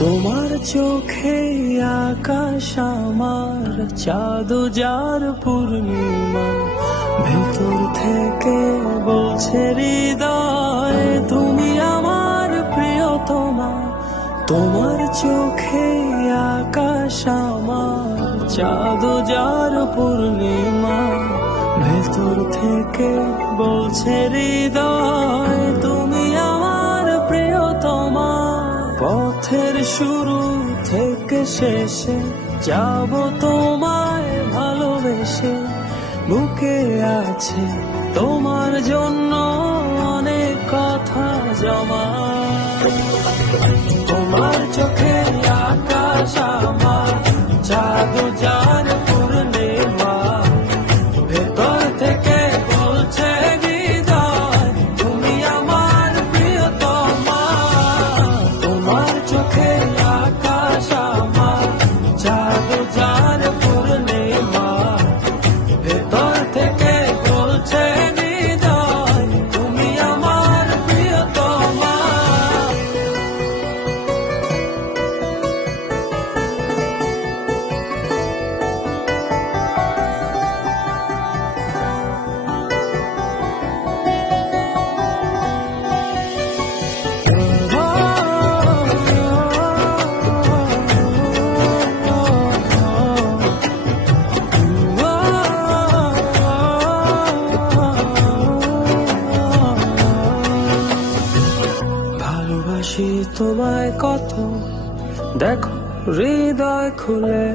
তোমার চোখে আকাশ আমার চাঁদ যার পূর্ণিমা, ভেতর থেকে বলছে হৃদয় তুমি আমার প্রিয়তমা। তোমার চোখে আকাশ আমার চাঁদ যার পূর্ণিমা, ভেতর থেকে বলছে হৃদয় তুমি আমার প্রিয়তমা। পথের শুরু থেকে শেষে যাব তোমায় ভালোবেসে, বুকে আছে তোমার জন্য অনেক কথা জমা। তোমার চোখে আকাশ আমার চাঁদ যার পূর্ণিমা, ভেতর থেকে বলছে হৃদয় তুমি আমার প্রিয়তমা। তোমার চোখে আকাশ আমার চাঁদ যার পূর্ণিমা, ভেতর থেকে বলছে হৃদয় তুমি আমার প্রিয়তমা। ভালোবাসি তোমায় কত, দেখো হৃদয় খুলে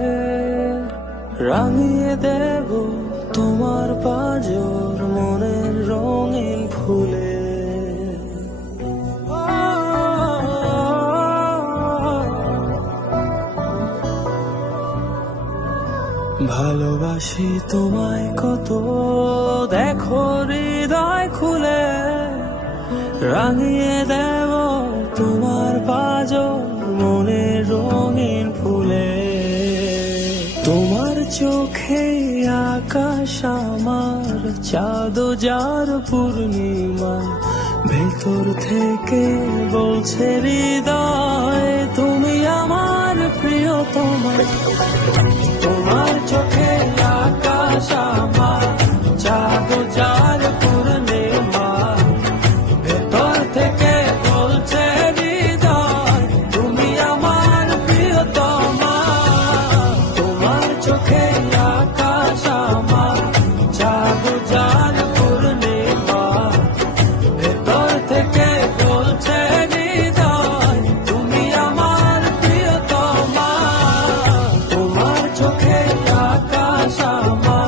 রাঙিয়ে দেব তোমার পাঁজর মনের রঙিন ফুলে। ভালোবাসি তোমায় কত, দেখো হৃদয় খুলে রাঙিয়ে দেব তোমার পাঁজর মনের রঙিন ফুলে। তোমার চোখে আকাশ আমার চাঁদ যার পূর্ণিমা, ভেতর থেকে বলছে হৃদয় তুমি আমার প্রিয়তমা। তোমার চোখে